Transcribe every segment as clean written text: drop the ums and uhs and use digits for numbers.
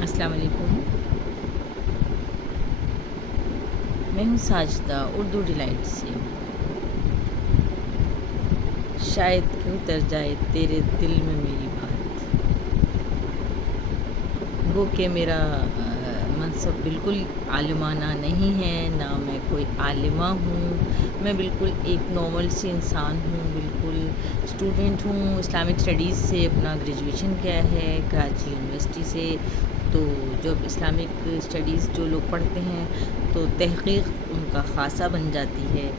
السلام علیکم، میں ہوں ساجدہ اردو ڈیلائٹ سے۔ شاید کہ اتر جائے تیرے دل میں میری بات، گو کہ میرا منصب بالکل عالمانہ نہیں ہے، نہ میں کوئی عالمہ ہوں، میں بالکل ایک نارمل سی انسان ہوں، بالکل اسٹوڈنٹ ہوں۔ اسلامک اسٹڈیز سے اپنا گریجویشن کیا ہے کراچی یونیورسٹی سے۔ تو جب اسلامک اسٹڈیز جو لوگ پڑھتے ہیں تو تحقیق ان کا خاصہ بن جاتی ہے،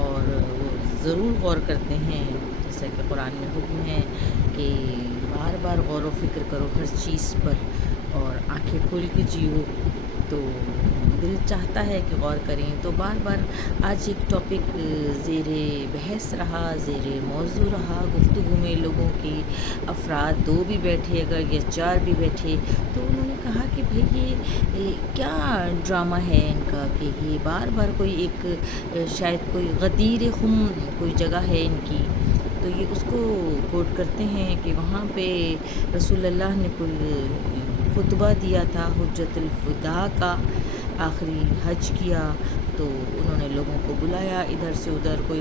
اور وہ ضرور غور کرتے ہیں، جیسا کہ قرآن میں حکم ہے کہ بار بار غور و فکر کرو ہر چیز پر، اور آنکھیں کھول کے جیو۔ تو دل چاہتا ہے کہ غور کریں، تو بار بار آج ایک ٹاپک زیر بحث رہا، زیر موضوع رہا گفتگو میں۔ لوگوں کی افراد 2 بھی بیٹھے اگر یا 4 بھی بیٹھے، تو انہوں نے کہا کہ بھئی یہ کیا ڈرامہ ہے ان کا، کہ یہ بار بار کوئی ایک شاید کوئی غدیر خم کوئی جگہ ہے ان کی، تو یہ اس کو کوٹ کرتے ہیں کہ وہاں پہ رسول اللہ نے کوئی خطبہ دیا تھا حجت الوداع کا، آخری حج کیا، تو انہوں نے لوگوں کو بلایا ادھر سے ادھر، کوئی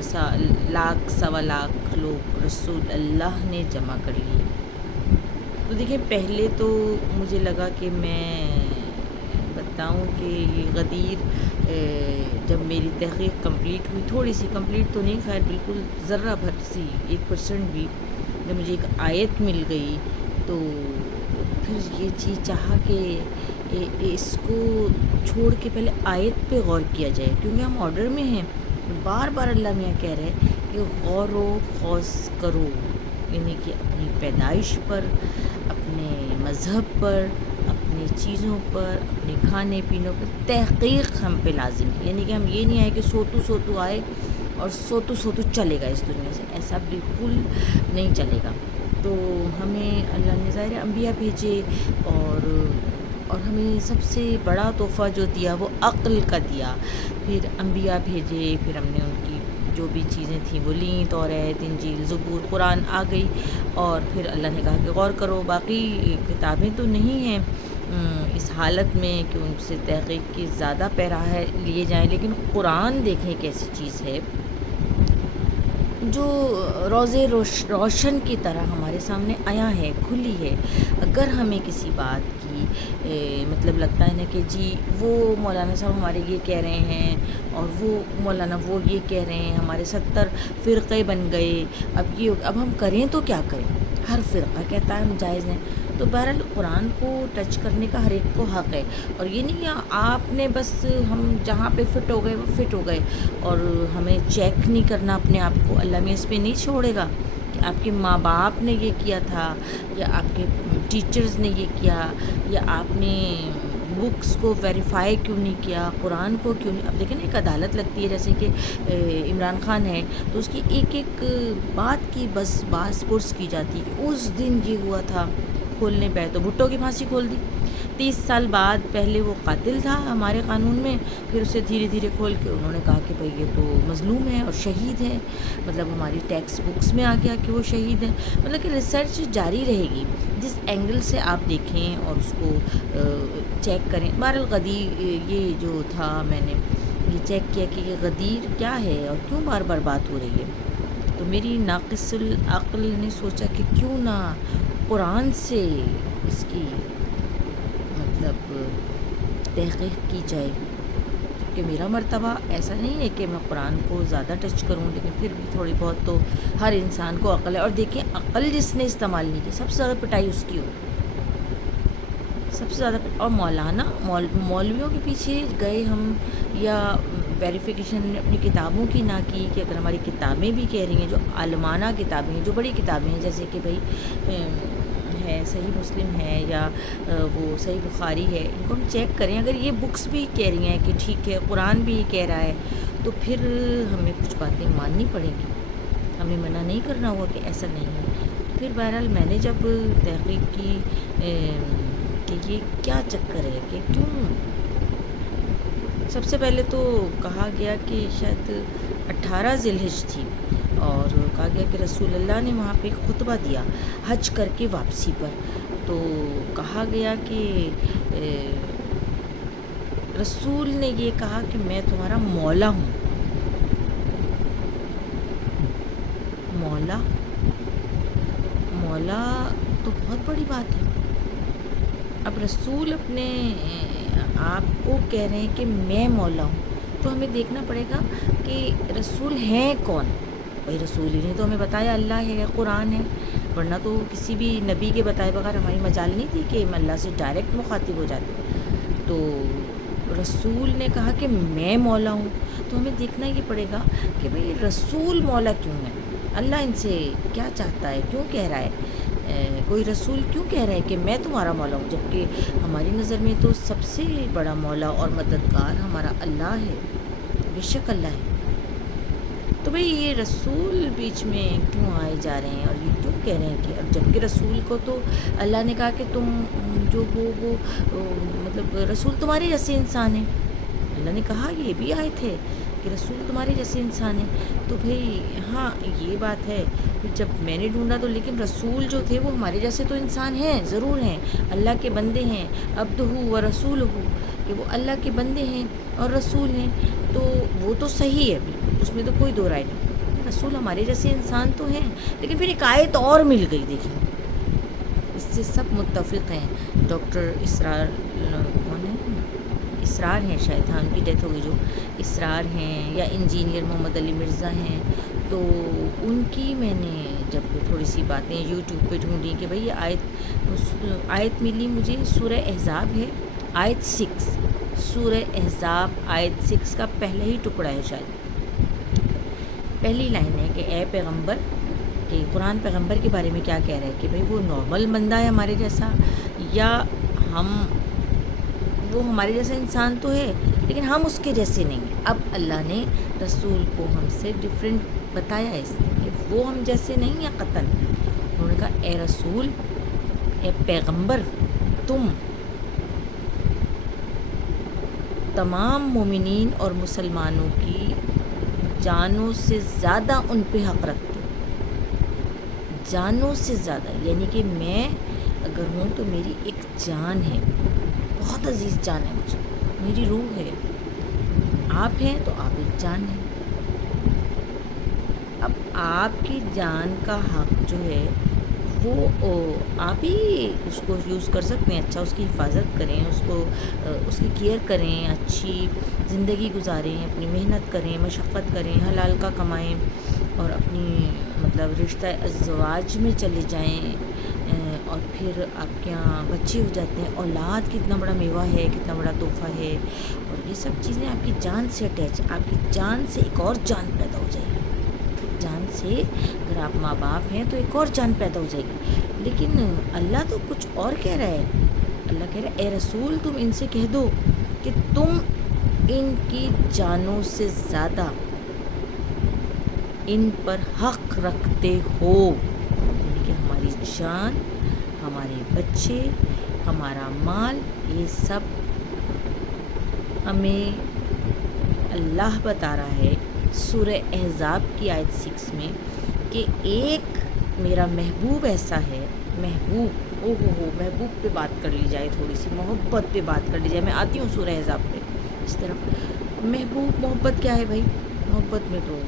لاکھ سوا لاکھ لوگ رسول اللہ نے جمع کر لیے۔ تو دیکھیں، پہلے تو مجھے لگا کہ میں بتاؤں کہ یہ غدیر جب میری تحقیق کمپلیٹ ہوئی، تھوڑی سی کمپلیٹ تو نہیں، خیر بالکل ذرہ بھر سی 1% بھی، جب مجھے ایک آیت مل گئی تو پھر یہ چیز چاہا کہ اس کو چھوڑ کے پہلے آیت پہ غور کیا جائے، کیونکہ ہم آرڈر میں ہیں۔ بار بار اللہ میاں کہہ رہے ہیں کہ غور و خوض کرو، یعنی کہ اپنی پیدائش پر، اپنے مذہب پر، اپنی چیزوں پر، اپنے کھانے پینوں پر تحقیق ہم پہ لازم ہے۔ یعنی کہ ہم یہ نہیں آئے کہ سوتو آئے اور سوتو چلے گا اس دنیا سے، ایسا بالکل نہیں چلے گا۔ تو ہمیں اللہ نے ظاہر انبیاء بھیجے، اور ہمیں سب سے بڑا تحفہ جو دیا وہ عقل کا دیا۔ پھر انبیاء بھیجے، پھر ہم نے ان کی جو بھی چیزیں تھیں وہ لیں، توریت، انجیل، زبور، قرآن آ گئی، اور پھر اللہ نے کہا کہ غور کرو۔ باقی کتابیں تو نہیں ہیں اس حالت میں کہ ان سے تحقیق کی زیادہ پیراہے لیے جائیں، لیکن قرآن دیکھیں کیسی چیز ہے جو روزے روشن کی طرح ہمارے سامنے آیا ہے، کھلی ہے۔ اگر ہمیں کسی بات کی مطلب لگتا ہے نا کہ جی وہ مولانا صاحب ہمارے یہ کہہ رہے ہیں، اور وہ مولانا وہ یہ کہہ رہے ہیں، ہمارے 70 فرقے بن گئے، اب ہم کریں تو کیا کریں؟ ہر فرقہ کہتا ہے ہم جائز ہیں۔ تو بہرحال قرآن کو ٹچ کرنے کا ہر ایک کو حق ہے، اور یہ نہیں کہ آپ نے بس ہم جہاں پہ فٹ ہو گئے وہ فٹ ہو گئے، اور ہمیں چیک نہیں کرنا اپنے آپ کو۔ اللہ میں اس پہ نہیں چھوڑے گا کہ آپ کے ماں باپ نے یہ کیا تھا، یا آپ کے ٹیچرز نے یہ کیا، یا آپ نے بکس کو ویریفائی کیوں نہیں کیا، قرآن کو کیوں نہیں۔ اب دیکھیں نا، ایک عدالت لگتی ہے، جیسے کہ عمران خان ہے، تو اس کی ایک ایک بات کی بس باس پرس کی جاتی ہے کہ اس دن یہ ہوا تھا، کھولنے پہ تو بھٹو کی پھانسی کھول دی 30 سال بعد۔ پہلے وہ قاتل تھا ہمارے قانون میں، پھر اسے دھیرے دھیرے کھول کے انہوں نے کہا کہ بھئی یہ تو مظلوم ہے اور شہید ہے، مطلب ہماری ٹیکسٹ بکس میں آ گیا کہ وہ شہید ہے۔ مطلب کہ ریسرچ جاری رہے گی، جس اینگل سے آپ دیکھیں اور اس کو چیک کریں۔ بہرحال غدیر یہ جو تھا، میں نے یہ چیک کیا کہ یہ غدیر کیا ہے اور کیوں بار بار بات ہو رہی ہے۔ تو میری ناقص العقل نے سوچا کہ کیوں نہ قرآن سے اس کی مطلب تحقیق کی جائے، کہ میرا مرتبہ ایسا نہیں ہے کہ میں قرآن کو زیادہ ٹچ کروں، لیکن پھر بھی تھوڑی بہت تو ہر انسان کو عقل ہے۔ اور دیکھیں، عقل جس نے استعمال نہیں کی، سب سے زیادہ پٹائی اس کی ہو، سب سے زیادہ اور مولویوں کے پیچھے گئے ہم، یا ویریفیکیشن اپنی کتابوں کی نہ کی، کہ اگر ہماری کتابیں بھی کہہ رہی ہیں، جو عالمانہ کتابیں ہیں، جو بڑی کتابیں ہیں، جیسے کہ بھئی ہے صحیح مسلم ہے، یا وہ صحیح بخاری ہے، ان کو ہم چیک کریں۔ اگر یہ بکس بھی کہہ رہی ہیں کہ ٹھیک ہے، قرآن بھی کہہ رہا ہے، تو پھر ہمیں کچھ باتیں ماننی پڑیں گی، ہمیں منع نہیں کرنا ہوا کہ ایسا نہیں ہے۔ پھر بہرحال میں نے جب تحقیق کی کہ یہ کیا چکر ہے، کہ کیوں، سب سے پہلے تو کہا گیا کہ شاید 18 ذی الحجہ تھی، اور کہا گیا کہ رسول اللہ نے وہاں پہ ایک خطبہ دیا حج کر کے واپسی پر. تو کہا گیا کہ رسول نے یہ کہا کہ میں تمہارا مولا ہوں. مولا مولا تو بہت بڑی بات ہے. اب رسول اپنے آپ کو کہہ رہے ہیں کہ میں مولا ہوں, تو ہمیں دیکھنا پڑے گا کہ رسول ہیں کون. بھائی رسول ہی نے تو ہمیں بتایا اللہ ہے, قرآن ہے, ورنہ تو کسی بھی نبی کے بتائے بغیر ہماری مجال نہیں تھی کہ ہم اللہ سے ڈائریکٹ مخاطب ہو جاتے. تو رسول نے کہا کہ میں مولا ہوں, تو ہمیں دیکھنا یہ پڑے گا کہ بھئی رسول مولا کیوں ہے, اللہ ان سے کیا چاہتا ہے, کیوں کہہ رہا ہے, کوئی رسول کیوں کہہ رہا ہے کہ میں تمہارا مولا ہوں, جبکہ ہماری نظر میں تو سب سے بڑا مولا اور مددگار ہمارا اللہ ہے, بے شک اللہ ہے. تو بھئی یہ رسول بیچ میں کیوں آئے جا رہے ہیں اور یہ کیوں کہہ رہے ہیں کہ اب جبکہ رسول کو تو اللہ نے کہا کہ تم جو ہو وہ مطلب رسول تمہارے جیسے انسان ہیں. اللہ نے کہا یہ بھی آئے تھے کہ رسول تمہارے جیسے انسان ہیں. تو بھئی ہاں یہ بات ہے کہ جب میں نے ڈھونڈا تو لیکن رسول جو تھے وہ ہمارے جیسے تو انسان ہیں, ضرور ہیں, اللہ کے بندے ہیں, عبدہ و رسولہ, کہ وہ اللہ کے بندے ہیں اور رسول ہیں. تو وہ تو صحیح ہے بالکل, اس میں تو کوئی دو رائے نہیں. رسول ہمارے جیسے انسان تو ہیں, لیکن پھر ایک آیت اور مل گئی. دیکھیں اس سے سب متفق ہیں. ڈاکٹر اسرار کون ہے, اسرار ہیں شاید, ہاں ان کی ڈیتھ ہو گئی, جو اسرار ہیں, یا انجینئر محمد علی مرزا ہیں. تو ان کی میں نے جب تھوڑی سی باتیں یوٹیوب پہ ڈھونڈی کہ بھئی یہ آیت ملی مجھے, سورہ احزاب ہے آیت 6, سورہ احزاب آیت 6 کا پہلا ہی ٹکڑا ہے شاید. پہلی لائن ہے کہ اے پیغمبر, کہ قرآن پیغمبر کے بارے میں کیا کہہ رہا ہے کہ بھئی وہ نارمل بندہ ہے ہمارے جیسا, یا وہ ہمارے جیسا انسان تو ہے لیکن ہم اس کے جیسے نہیں ہیں. اب اللہ نے رسول کو ہم سے ڈفرینٹ بتایا ہے کہ وہ ہم جیسے نہیں ہیں قطعاً. انہوں نے کہا اے رسول, اے پیغمبر, تم تمام مومنین اور مسلمانوں کی جانوں سے زیادہ ان پہ حق رکھتے ہو, جانوں سے زیادہ. یعنی کہ میں اگر ہوں تو میری ایک جان ہے, بہت عزیز جان ہے مجھے, میری روح ہے. آپ ہیں تو آپ ایک جان ہیں. اب آپ کی جان کا حق جو ہے وہ آپ ہی اس کو یوز کر سکتے ہیں. اچھا اس کی حفاظت کریں, اس کی کیئر کریں, اچھی زندگی گزاریں, اپنی محنت کریں, مشقت کریں, حلال کا کمائیں, اور اپنی مطلب رشتہ ازواج میں چلے جائیں, اور پھر آپ کے یہاں بچے ہو جاتے ہیں. اولاد کتنا بڑا میوہ ہے, کتنا بڑا تحفہ ہے, اور یہ سب چیزیں آپ کی جان سے اٹیچ, آپ کی جان سے ایک اور جان پیدا ہو جائے گی. جان سے اگر آپ ماں باپ ہیں تو ایک اور جان پیدا ہو جائے گی. لیکن اللہ تو کچھ اور کہہ رہا ہے. اللہ کہہ رہا ہے اے رسول تم ان سے کہہ دو کہ تم ان کی جانوں سے زیادہ ان پر حق رکھتے ہو. یعنی کہ ہماری جان, ہمارے بچے, ہمارا مال, یہ سب ہمیں اللہ بتا رہا ہے سورہ احزاب کی آیت 6 میں کہ ایک میرا محبوب ایسا ہے. محبوب, محبوب پہ بات کر لی جائے, تھوڑی سی محبت پہ بات کر لی جائے. میں آتی ہوں سورہ احزاب پہ اس طرف. محبت کیا ہے بھائی؟ محبت میں تو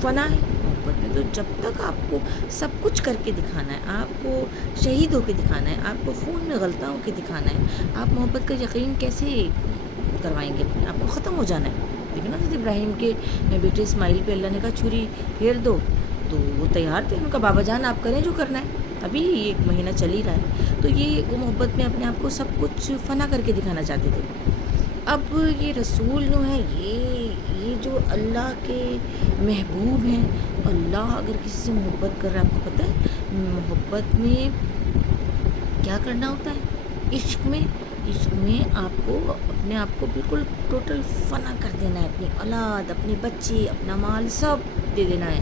فنا ہے. محبت میں تو جب تک آپ کو سب کچھ کر کے دکھانا ہے, آپ کو شہید ہو کے دکھانا ہے, آپ کو خون میں غلطہ ہو کے دکھانا ہے, آپ محبت کا یقین کیسے کروائیں گے؟ آپ کو ختم ہو جانا ہے. لیکن حضرت ابراہیم کے بیٹے اسماعیل پہ اللہ نے کہا چھری پھیر دو, تو وہ تیار تھے. ان کا بابا جان آپ کریں جو کرنا ہے, ابھی 1 مہینہ چل ہی رہا ہے. تو یہ وہ محبت میں اپنے آپ کو سب کچھ فنا کر کے دکھانا چاہتے تھے. اب یہ رسول جو ہیں, یہ جو اللہ کے محبوب ہیں, اللہ اگر کسی سے محبت کر رہا ہے, آپ کو پتہ ہے محبت میں کیا کرنا ہوتا ہے؟ عشق میں آپ کو اپنے آپ کو بالکل ٹوٹل فنا کر دینا ہے. اپنی اولاد, اپنے بچے, اپنا مال سب دے دینا ہے.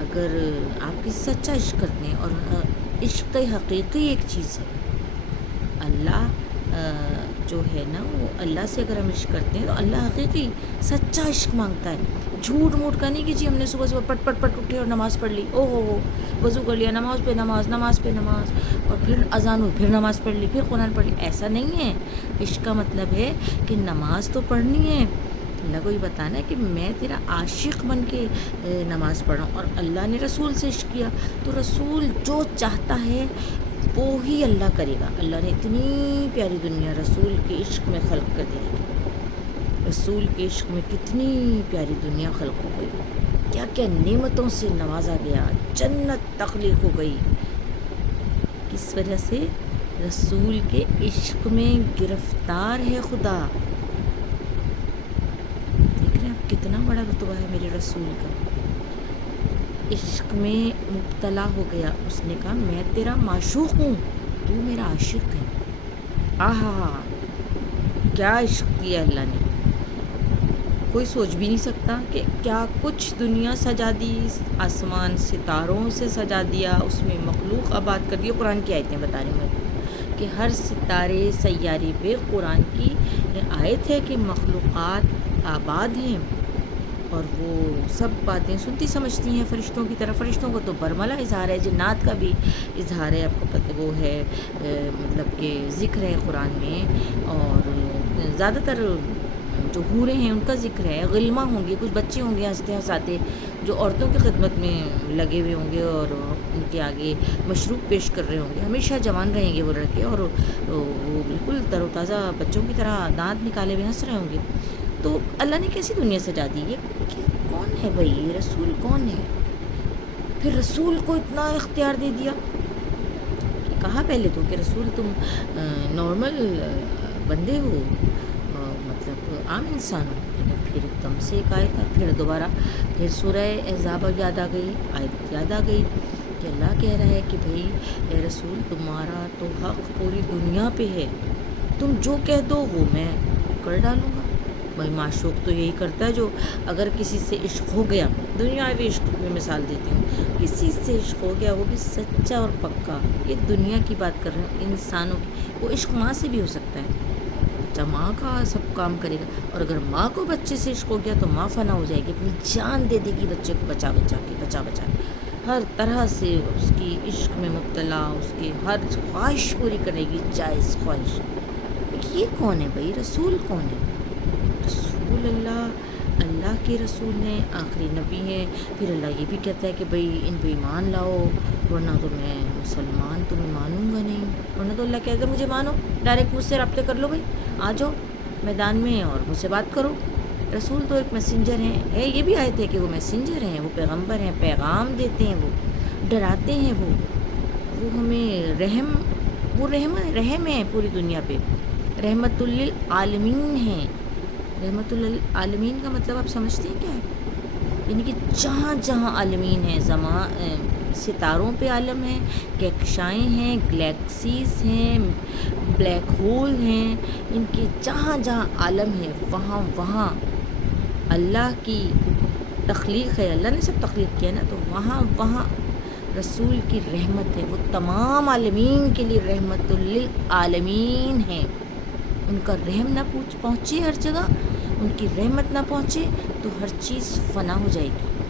اگر آپ کسی سے سچا عشق کرتے ہیں, اور عشق حقیقی ایک چیز ہے, اللہ جو ہے نا وہ اللہ سے اگر ہم عشق کرتے ہیں تو اللہ حقیقی سچا عشق مانگتا ہے، جھوٹ موٹ کا نہیں کہ جی ہم نے صبح صبح پٹ پٹ اٹھے اور نماز پڑھ لی، او ہو وضو کر لیا، نماز پہ نماز، نماز پہ نماز، اور پھر اذان ہوئی پھر نماز پڑھ لی، پھر قرآن پڑھ لی. ایسا نہیں ہے. عشق کا مطلب ہے کہ نماز تو پڑھنی ہے، اللہ کو یہ بتانا ہے کہ میں تیرا عاشق بن کے نماز پڑھ رہا ہوں. اور اللہ نے رسول سے عشق کیا تو رسول جو چاہتا ہے وہی اللہ کرے گا. اللہ نے اتنی پیاری دنیا رسول کے عشق میں خلق کر دی. رسول کے عشق میں کتنی پیاری دنیا خلق ہو گئی، کیا کیا نعمتوں سے نوازا گیا، جنت تخلیق ہو گئی. کس وجہ سے؟ رسول کے عشق میں گرفتار ہے خدا. دیکھ رہے ہیں آپ کتنا بڑا رتبہ ہے میرے رسول کا. عشق میں مبتلا ہو گیا، اس نے کہا میں تیرا معشوق ہوں، تو میرا عاشق ہے. آہا کیا عشق کیا اللہ نے، کوئی سوچ بھی نہیں سکتا کہ کیا کچھ دنیا سجا دی، آسمان ستاروں سے سجا دیا، اس میں مخلوق آباد کر دی. قرآن کی آیتیں بتا رہی ہیں کہ ہر ستارے سیارے پہ قرآن کی آیت ہے کہ مخلوقات آباد ہیں اور وہ سب باتیں سنتی سمجھتی ہیں فرشتوں کی طرح. فرشتوں کو تو برملا اظہار ہے، جنات کا بھی اظہار ہے، آپ کو پتہ وہ ہے مطلب کہ ذکر ہے قرآن میں. اور زیادہ تر جو حوریں ہیں ان کا ذکر ہے. غلمہ ہوں گے، کچھ بچے ہوں گے ہنستے ہنساتے جو عورتوں کی خدمت میں لگے ہوئے ہوں گے اور ان کے آگے مشروب پیش کر رہے ہوں گے. ہمیشہ جوان رہیں گے وہ لڑکے اور وہ بالکل تر و تازہ بچوں کی طرح دانت نکالے ہوئے ہنس رہے ہوں گے. تو اللہ نے کیسی دنیا سجا دی ہے کہ کون ہے بھائی رسول، کون ہے؟ پھر رسول کو اتنا اختیار دے دیا. کہا پہلے تو کہ رسول تم نارمل بندے ہو، مطلب عام انسان ہو. پھر ایک دم سے ایک آیت، پھر دوبارہ پھر سورہ احزاب یاد آ گئی، آیت یاد آ گئی کہ اللہ کہہ رہا ہے کہ بھائی اے رسول تمہارا تو حق پوری دنیا پہ ہے، تم جو کہہ دو وہ میں کر ڈالوں گا. بھائی معشوق تو یہی کرتا ہے جو اگر کسی سے عشق ہو گیا، دنیاوی عشق میں مثال دیتی ہوں، کسی سے عشق ہو گیا وہ بھی سچا اور پکا. یہ دنیا کی بات کر رہے ہیں، انسانوں کی. وہ عشق ماں سے بھی ہو سکتا ہے، بچہ ماں کا سب کام کرے گا. اور اگر ماں کو بچے سے عشق ہو گیا تو ماں فنا ہو جائے گی، اپنی جان دے دے گی بچے کو بچا کے ہر طرح سے اس کی عشق میں مبتلا، اس کی ہر خواہش پوری کرے گی، جائز خواہش. یہ کون ہے بھائی؟ رسول کون ہے؟ رسول اللہ کے رسول ہیں، آخری نبی ہیں. پھر اللہ یہ بھی کہتا ہے کہ بھائی ان پہ ایمان لاؤ ورنہ تو میں مسلمان تمہیں مانوں گا نہیں. ورنہ تو اللہ کہتا ہے مجھے مانو، ڈائریکٹ مجھ سے رابطے کر لو، بھائی آ جاؤ میدان میں اور مجھ سے بات کرو. رسول تو ایک میسنجر ہیں، یہ بھی آیت ہے کہ وہ میسنجر ہیں، وہ پیغمبر ہیں، پیغام دیتے ہیں، وہ ڈراتے ہیں، وہ ہمیں رحم ہے پوری دنیا پہ. رحمت للعالمین ہیں. رحمت للعالمین کا مطلب آپ سمجھتے ہیں کیا ہے؟ یعنی کہ جہاں جہاں عالمین ہیں، ستاروں پہ عالم ہیں، کہکشائیں ہیں، گلیکسیز ہیں، بلیک ہول ہیں، ان کے جہاں جہاں عالم ہے وہاں وہاں اللہ کی تخلیق ہے، اللہ نے سب تخلیق کیا نا، تو وہاں وہاں رسول کی رحمت ہے. وہ تمام عالمین کے لیے رحمت للعالمین ہیں. ان کا رحم نہ پہنچے ہر جگہ، ان کی رحمت نہ پہنچے تو ہر چیز فنا ہو جائے گی،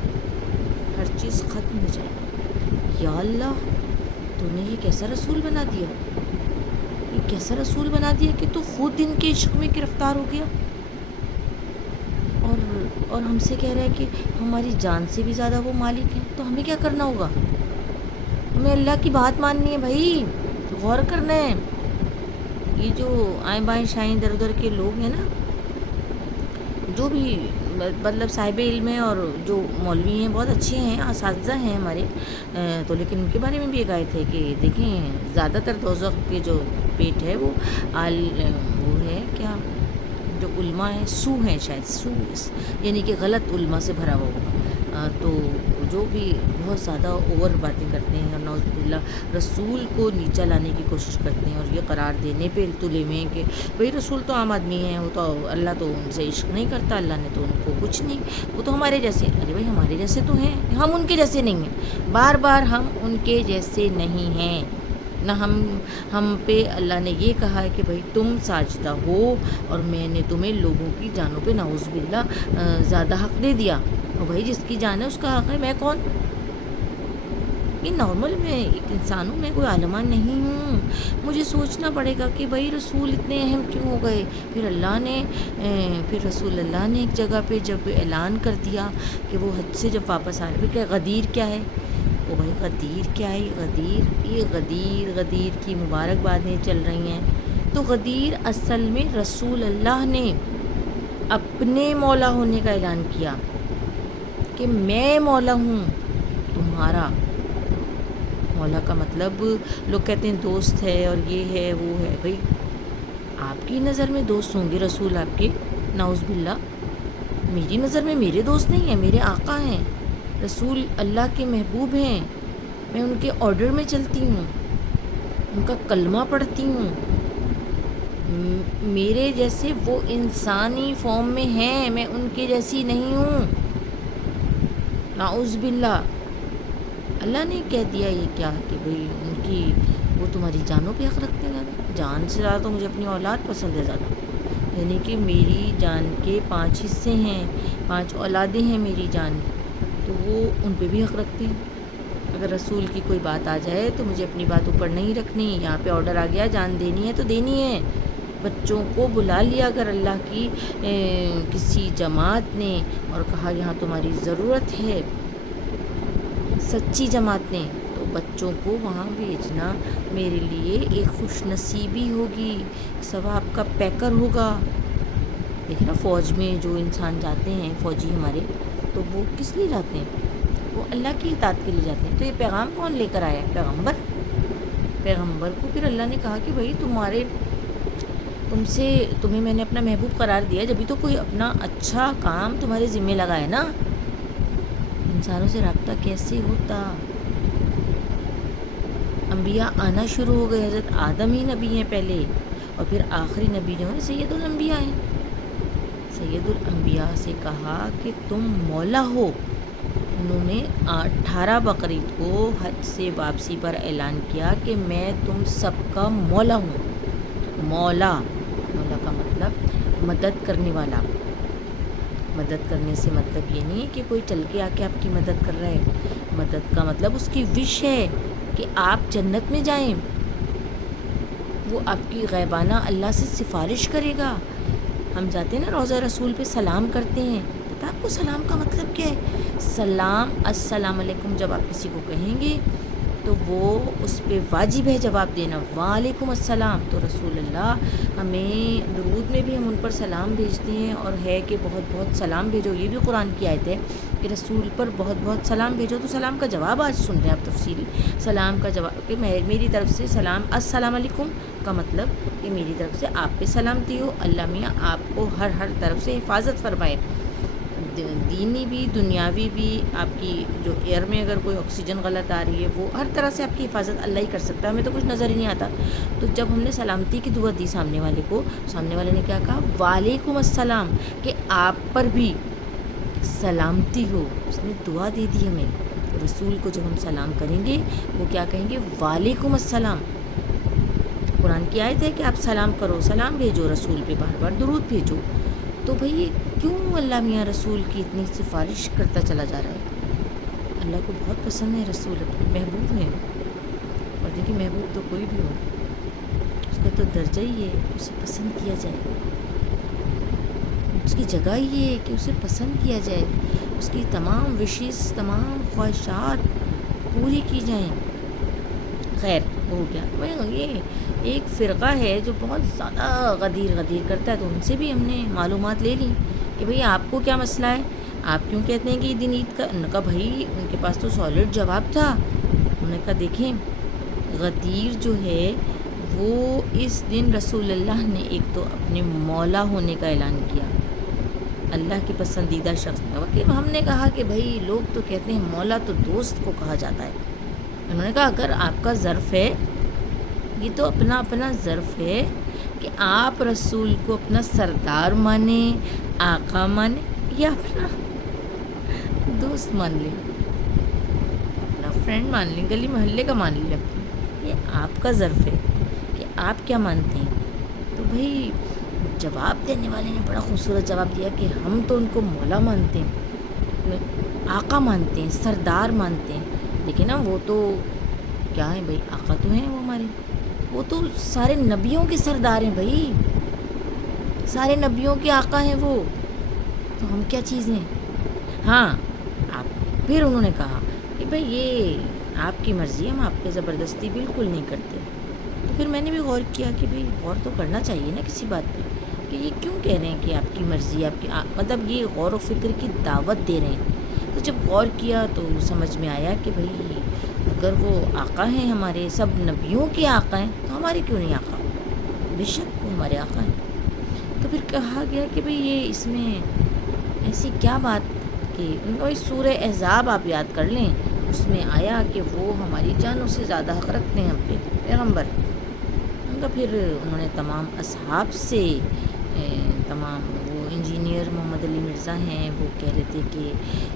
ہر چیز ختم ہو جائے گی. یا اللہ تو نے یہ کیسا رسول بنا دیا، یہ کیسا رسول بنا دیا کہ تو خود ان کے عشق میں گرفتار ہو گیا اور ہم سے کہہ رہا ہے کہ ہماری جان سے بھی زیادہ وہ مالک ہیں. تو ہمیں کیا کرنا ہوگا؟ ہمیں اللہ کی بات ماننی ہے بھائی، غور کرنا ہے. یہ جو آئیں بائیں شائیں ادھر ادھر کے لوگ ہیں نا، جو بھی مطلب صاحب علم ہیں اور جو مولوی ہیں، بہت اچھے ہیں، اساتذہ ہیں ہمارے، تو لیکن ان کے بارے میں بھی ایک آیت ہے کہ دیکھیں زیادہ تر دوزخ کے جو پیٹ ہے وہ ہے کیا، جو علماء ہیں سو ہیں، شاید سو یعنی کہ غلط علماء سے بھرا ہوا ہوگا. تو جو بھی بہت زیادہ اوور باتیں کرتے ہیں اور نعوذ باللہ رسول کو نیچا لانے کی کوشش کرتے ہیں اور یہ قرار دینے پہ تلے میں کہ بھئی رسول تو عام آدمی ہیں، وہ تو اللہ تو ان سے عشق نہیں کرتا، اللہ نے تو ان کو کچھ نہیں، وہ تو ہمارے جیسے. ارے بھائی ہمارے جیسے تو ہیں، ہم ان کے جیسے نہیں ہیں. بار بار ہم ان کے جیسے نہیں ہیں. نہ ہم پہ اللہ نے یہ کہا ہے کہ بھائی تم ساجدہ ہو اور میں نے تمہیں لوگوں کی جانوں پہ نعوذ باللہ زیادہ حق دے دیا، اور بھائی جس کی جان ہے اس کا حق ہے، میں کون؟ یہ نارمل، میں ایک انسان ہوں، میں کوئی عالمہ نہیں ہوں۔ مجھے سوچنا پڑے گا کہ بھائی رسول اتنے اہم کیوں ہو گئے؟ پھر رسول اللہ نے ایک جگہ پہ جب اعلان کر دیا کہ وہ حج سے جب واپس آ رہے، کہ غدیر کیا ہے؟ او بھائی غدیر کیا ہے؟ غدیر کی مبارکبادیں چل رہی ہیں، تو غدیر اصل میں رسول اللہ نے اپنے مولا ہونے کا اعلان کیا کہ میں مولا ہوں تمہارا۔ مولا کا مطلب لوگ کہتے ہیں دوست ہے اور یہ ہے وہ ہے، بھائی آپ کی نظر میں دوست ہوں گے رسول آپ کے، نعوذ باللہ، میری نظر میں میرے دوست نہیں ہیں، میرے آقا ہیں، رسول اللہ کے محبوب ہیں، میں ان کے آرڈر میں چلتی ہوں، ان کا کلمہ پڑھتی ہوں، میرے جیسے وہ انسانی فارم میں ہیں، میں ان کے جیسی نہیں ہوں، نعوذ باللہ۔ اللہ نے کہہ دیا یہ کیا کہ بھئی وہ تمہاری جانوں پہ حق رکھتے ہیں زیادہ، جان سے زیادہ تو مجھے اپنی اولاد پسند ہے زیادہ، یعنی کہ میری جان کے 5 حصے ہیں، 5 اولادیں ہیں میری جان، تو وہ ان پہ بھی حق رکھتے ہیں۔ اگر رسول کی کوئی بات آ جائے تو مجھے اپنی بات اوپر نہیں رکھنی، یہاں پہ آرڈر آ گیا جان دینی ہے تو دینی ہے۔ بچوں کو بلا لیا اگر اللہ کی کسی جماعت نے اور کہا یہاں تمہاری ضرورت ہے، سچی جماعت نے، تو بچوں کو وہاں بھیجنا میرے لیے ایک خوش نصیبی ہوگی، ثواب کا پیکر ہوگا۔ دیکھیں نا فوج میں جو انسان جاتے ہیں، فوجی ہمارے، تو وہ کس لیے جاتے ہیں؟ وہ اللہ کی اطاعت کے لیے جاتے ہیں۔ تو یہ پیغام کون لے کر آیا ہے؟ پیغمبر کو پھر اللہ نے کہا کہ بھائی تمہیں میں نے اپنا محبوب قرار دیا، جبھی تو کوئی اپنا اچھا کام تمہارے ذمہ لگائے نا۔ انسانوں سے رابطہ کیسے ہوتا؟ انبیاء آنا شروع ہو گئے، حضرت آدم ہی نبی ہیں پہلے، اور پھر آخری نبی جو ہیں سید الانبیاء ہیں۔ سید الانبیاء سے کہا کہ تم مولا ہو۔ انہوں نے 18 بقرعید کو حج سے واپسی پر اعلان کیا کہ میں تم سب کا مولا ہوں۔ مولا کا مطلب مدد کرنے والا۔ مدد کرنے سے مطلب یہ نہیں ہے کہ کوئی چل کے آ کے آپ کی مدد کر رہا ہے، مدد کا مطلب اس کی وش ہے کہ آپ جنت میں جائیں، وہ آپ کی غیبانہ اللہ سے سفارش کرے گا۔ ہم جاتے ہیں نا روضہ رسول پہ سلام کرتے ہیں، پتہ آپ کو سلام کا مطلب کیا ہے؟ سلام، السلام علیکم جب آپ کسی کو کہیں گے تو وہ اس پہ واجب ہے جواب دینا، وعلیکم السلام۔ تو رسول اللہ ہمیں درود میں بھی ہم ان پر سلام بھیجتے ہیں، اور ہے کہ بہت بہت سلام بھیجو، یہ بھی قرآن کی آیت ہے کہ رسول پر بہت بہت سلام بھیجو۔ تو سلام کا جواب آج سن رہے ہیں آپ تفصیلی، سلام کا جواب کہ میری طرف سے سلام، السلام علیکم کا مطلب کہ میری طرف سے آپ پہ سلامتی ہو، اللہ میاں آپ کو ہر طرف سے حفاظت فرمائے، دینی بھی دنیاوی بھی۔ آپ کی جو ایئر میں اگر کوئی آکسیجن غلط آ رہی ہے، وہ ہر طرح سے آپ کی حفاظت اللہ ہی کر سکتا ہے، ہمیں تو کچھ نظر ہی نہیں آتا۔ تو جب ہم نے سلامتی کی دعا دی سامنے والے کو، سامنے والے نے کیا کہا؟ وعلیکم السلام، کہ آپ پر بھی سلامتی ہو، اس نے دعا دے دی ہمیں۔ تو رسول کو جب ہم سلام کریں گے وہ کیا کہیں گے؟ وعلیکم السلام۔ قرآن کی آیت ہے کہ آپ سلام کرو، سلام بھیجو رسول پہ، بار بار درود بھیجو۔ تو بھئی کیوں اللہ میاں رسول کی اتنی سفارش کرتا چلا جا رہا ہے؟ اللہ کو بہت پسند ہے رسول، محبوب ہیں، اور دیکھیں محبوب تو کوئی بھی ہو، اس کا تو درجہ ہی ہے کہ اسے پسند کیا جائے، اس کی جگہ ہی یہ ہے کہ اسے پسند کیا جائے، اس کی تمام وشز، تمام خواہشات پوری کی جائیں۔ خیر ہو گیا، یہ ایک فرقہ ہے جو بہت زیادہ غدیر کرتا ہے، تو ان سے بھی ہم نے معلومات لے لی کہ بھئی آپ کو کیا مسئلہ ہے، آپ کیوں کہتے ہیں کہ یہ دن عید کا؟ ان کا بھائی ان کے پاس تو سالڈ جواب تھا۔ انہوں نے کہا دیکھیں غدیر جو ہے وہ اس دن رسول اللہ نے ایک تو اپنے مولا ہونے کا اعلان کیا، اللہ کے پسندیدہ شخص، ہم نے کہا کہ بھئی لوگ تو کہتے ہیں مولا تو دوست کو کہا جاتا ہے۔ انہوں نے کہا اگر آپ کا ظرف ہے، یہ تو اپنا ظرف ہے کہ آپ رسول کو اپنا سردار مانیں، آقا مانیں، یا اپنا دوست مان لیں، اپنا فرینڈ مان لیں، گلی محلے کا مان لیں، یہ آپ کا ظرف ہے کہ آپ کیا مانتے ہیں. تو بھائی جواب دینے والے نے بڑا خوبصورت جواب دیا کہ ہم تو ان کو مولا مانتے ہیں, آقا مانتے ہیں, سردار مانتے ہیں, لیکن نا وہ تو کیا ہے بھائی, آقا تو ہیں وہ ہمارے, وہ تو سارے نبیوں کے سردار ہیں بھائی, سارے نبیوں کے آقا ہیں وہ, تو ہم کیا چیز ہیں. ہاں پھر انہوں نے کہا کہ بھائی یہ آپ کی مرضی ہے, ہم آپ پہ زبردستی بالکل نہیں کرتے. تو پھر میں نے بھی غور کیا کہ بھائی غور تو کرنا چاہیے نا کسی بات پہ, کہ یہ کیوں کہہ رہے ہیں کہ آپ کی مرضی, آپ کی مطلب یہ غور و فکر کی دعوت دے رہے ہیں. تو جب غور کیا تو سمجھ میں آیا کہ بھائی اگر وہ آقا ہیں ہمارے, سب نبیوں کے آقا ہیں, تو ہمارے کیوں نہیں آقا, بے شک وہ ہمارے آقا ہیں. تو پھر کہا گیا کہ بھئی یہ اس میں ایسی کیا بات کہ وہی سورہ احزاب آپ یاد کر لیں, اس میں آیا کہ وہ ہماری جانوں سے زیادہ حق رکھتے ہیں اپنے پیغمبر. ان کا پھر انہوں نے تمام اصحاب سے, تمام وہ انجینئر محمد علی مرزا ہیں, وہ کہہ رہے تھے کہ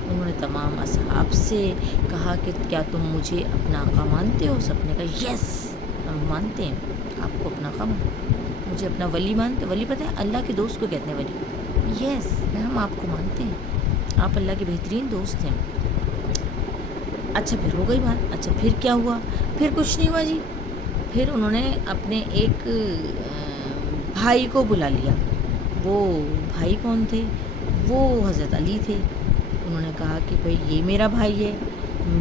انہوں نے تمام اصحاب سے کہا کہ کیا تم مجھے اپنا آقا مانتے ہو. سب نے کہا یس ہم مانتے ہیں, آپ کو اپنا آقا مانتے, مجھے اپنا ولی مانتے. ولی پتہ ہے اللہ کے دوست کو کہتے ہیں ولی. یس ہم آپ کو مانتے ہیں, آپ اللہ کے بہترین دوست ہیں. اچھا پھر ہو گئی بات. اچھا پھر کیا ہوا, پھر کچھ نہیں ہوا جی. پھر انہوں نے اپنے ایک بھائی کو بلا لیا. وہ بھائی کون تھے, وہ حضرت علی تھے. انہوں نے کہا کہ بھئی یہ میرا بھائی ہے,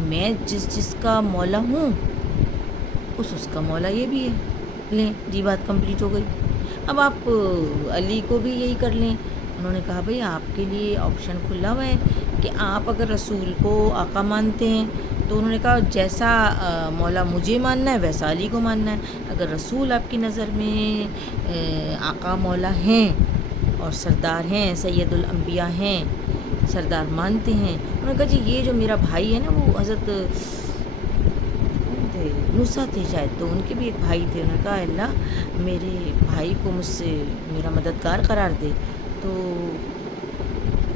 میں جس کا مولا ہوں اس کا مولا یہ بھی ہے. لیں جی بات کمپلیٹ ہو گئی. اب آپ علی کو بھی یہی کر لیں. انہوں نے کہا بھئی آپ کے لیے آپشن کھلا ہوا ہے کہ آپ اگر رسول کو آقا مانتے ہیں تو انہوں نے کہا جیسا مولا مجھے ماننا ہے ویسا علی کو ماننا ہے. اگر رسول آپ کی نظر میں آقا مولا ہیں اور سردار ہیں, سید الانبیاء ہیں, سردار مانتے ہیں. انہوں نے کہا جی یہ جو میرا بھائی ہے نا, وہ حضرت موسیٰ تھے شاید, تو ان کے بھی ایک بھائی تھے. انہوں نے کہا اللہ میرے بھائی کو مجھ سے میرا مددگار قرار دے. تو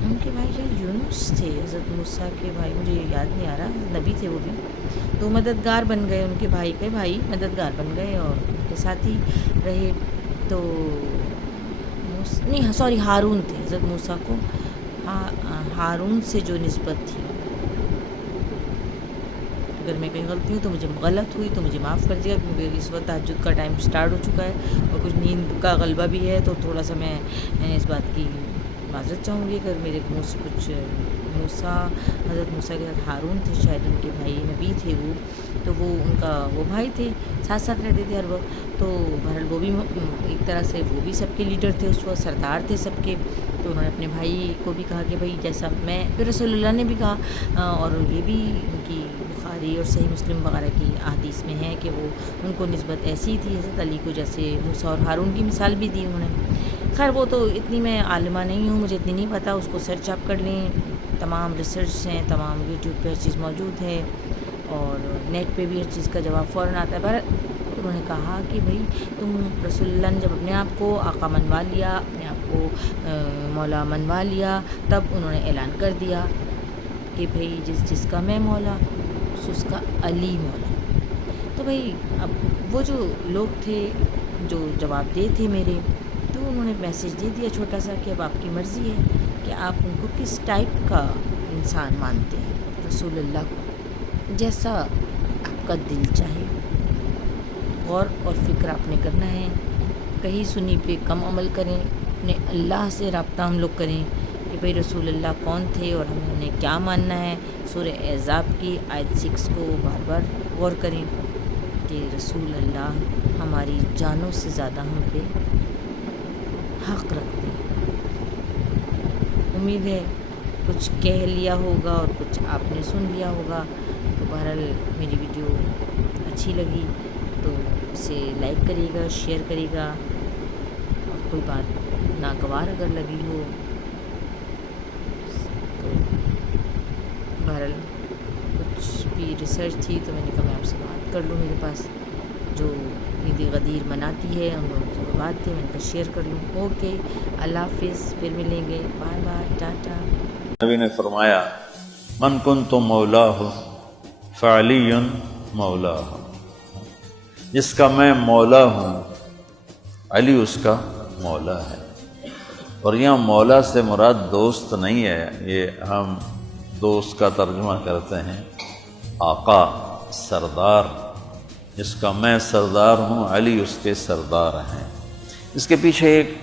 ان کے بھائی شاید یونس تھے, حضرت موسیٰ کے بھائی, مجھے یاد نہیں آ رہا, نبی تھے وہ بھی. تو مددگار بن گئے, ان کے بھائی کے بھائی مددگار بن گئے اور ان کے ساتھ ہی رہے. تو نہیں سوری ہارون تھے, حضرت موسیٰ کو ہارون سے جو نسبت تھی. اگر میں کہیں غلطی ہوں تو مجھے غلط ہوئی تو مجھے معاف کر دیا, کیونکہ اس وقت تہجد کا ٹائم سٹارٹ ہو چکا ہے اور کچھ نیند کا غلبہ بھی ہے. تو تھوڑا سا میں اس بات کی معذرت چاہوں گی اگر میرے منہ سے کچھ حضرت موسیٰ کے ساتھ ہارون تھے شاید, ان کے بھائی نبی تھے وہ, تو وہ ان کا وہ بھائی تھے, ساتھ ساتھ رہتے تھے ہر وقت. تو بہرحال وہ بھی ایک طرح سے وہ بھی سب کے لیڈر تھے اس وقت, سردار تھے سب کے. تو انہوں نے اپنے بھائی کو بھی کہا کہ بھائی جیسا میں, پھر رسول اللہ نے بھی کہا, اور یہ بھی ان کی بخاری اور صحیح مسلم وغیرہ کی احادیث میں ہے کہ وہ ان کو نسبت ایسی تھی حضرت علی کو جیسے موسیٰ اور ہارون کی مثال بھی دی انہوں نے. خیر وہ تو اتنی میں عالمہ نہیں ہوں, مجھے اتنی نہیں پتہ, اس کو سرچ آپ کر لیں, تمام ریسرچ ہیں, تمام یوٹیوب پہ ہر چیز موجود ہے اور نیٹ پہ بھی ہر چیز کا جواب فوراً آتا ہے. پر انہوں نے کہا کہ بھئی تم رسول اللہ نے جب اپنے آپ کو آقا منوا لیا, اپنے آپ کو مولا منوا لیا, تب انہوں نے اعلان کر دیا کہ بھئی جس کا میں مولا اس کا علی مولا. تو بھئی اب وہ جو لوگ تھے جو جواب دے تھے میرے, تو انہوں نے میسیج دے دیا چھوٹا سا کہ اب آپ کی مرضی ہے کہ آپ ان کو کس ٹائپ کا انسان مانتے ہیں. رسول اللہ کو جیسا آپ کا دل چاہے, غور اور فکر آپ نے کرنا ہے. کہیں سنی پہ کم عمل کریں, اپنے اللہ سے رابطہ ہم لوگ کریں کہ بھئی رسول اللہ کون تھے اور ہمیں انہیں کیا ماننا ہے. سورہ احزاب کی آیت 6 کو بار بار غور کریں کہ رسول اللہ ہماری جانوں سے زیادہ ہم پہ حق رکھتے ہیں. امید ہے کچھ کہہ لیا ہوگا اور کچھ آپ نے سن لیا ہوگا. تو بہرحال میری ویڈیو اچھی لگی تو اسے لائک کریے گا, شیئر کریے گا, اور کوئی بات ناگوار اگر لگی ہو تو بہرحال کچھ بھی ریسرچ تھی تو میں نے کہا میں آپ سے بات کر لوں. میرے پاس جو عید غدیر مناتی ہے ان لوگوں سے بات تھی, میں نے کہا شیئر کر لوں. اوکے اللہ حافظ, پھر ملیں گے, بائے بائے, ٹاٹا. نبی نے فرمایا من کنت مولاہ فعلی مولاہ, جس کا میں مولا ہوں، علی اس کا مولا ہے۔ اور یہاں مولا سے مراد دوست نہیں ہے، یہ ہم دوست کا ترجمہ کرتے ہیں آقا، سردار، جس کا میں سردار ہوں، علی اس کے سردار ہیں۔ اس کے پیچھے ایک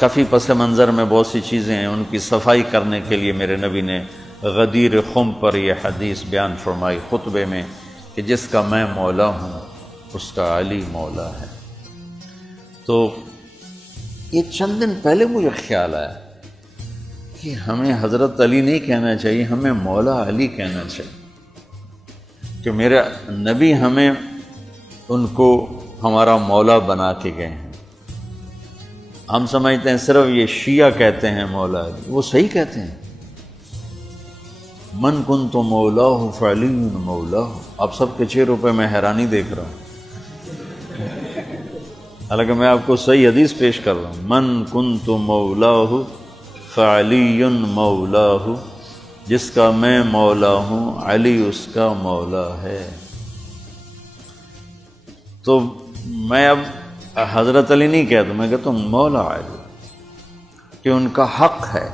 کافی پس منظر میں بہت سی چیزیں ہیں، ان کی صفائی کرنے کے لیے میرے نبی نے غدیر خم پر یہ حدیث بیان فرمائی خطبے میں کہ جس کا میں مولا ہوں اس کا علی مولا ہے۔ تو یہ چند دن پہلے مجھے خیال آیا کہ ہمیں حضرت علی نہیں کہنا چاہیے، ہمیں مولا علی کہنا چاہیے، کہ میرے نبی ہمیں ان کو ہمارا مولا بنا کے گئے ہیں۔ ہم سمجھتے ہیں صرف یہ شیعہ کہتے ہیں مولا علی، وہ صحیح کہتے ہیں، من کنت مولاہ فعلی مولاہ۔ آپ سب کے چہروں پہ میں حیرانی دیکھ رہا ہوں، حالانکہ میں آپ کو صحیح حدیث پیش کر رہا ہوں، من کنت مولاہ فعلی مولاہ، جس کا میں مولا ہوں علی اس کا مولا ہے۔ تو میں اب حضرت علی نہیں کہتا، میں کہتا ہوں مولا علی، کہ ان کا حق ہے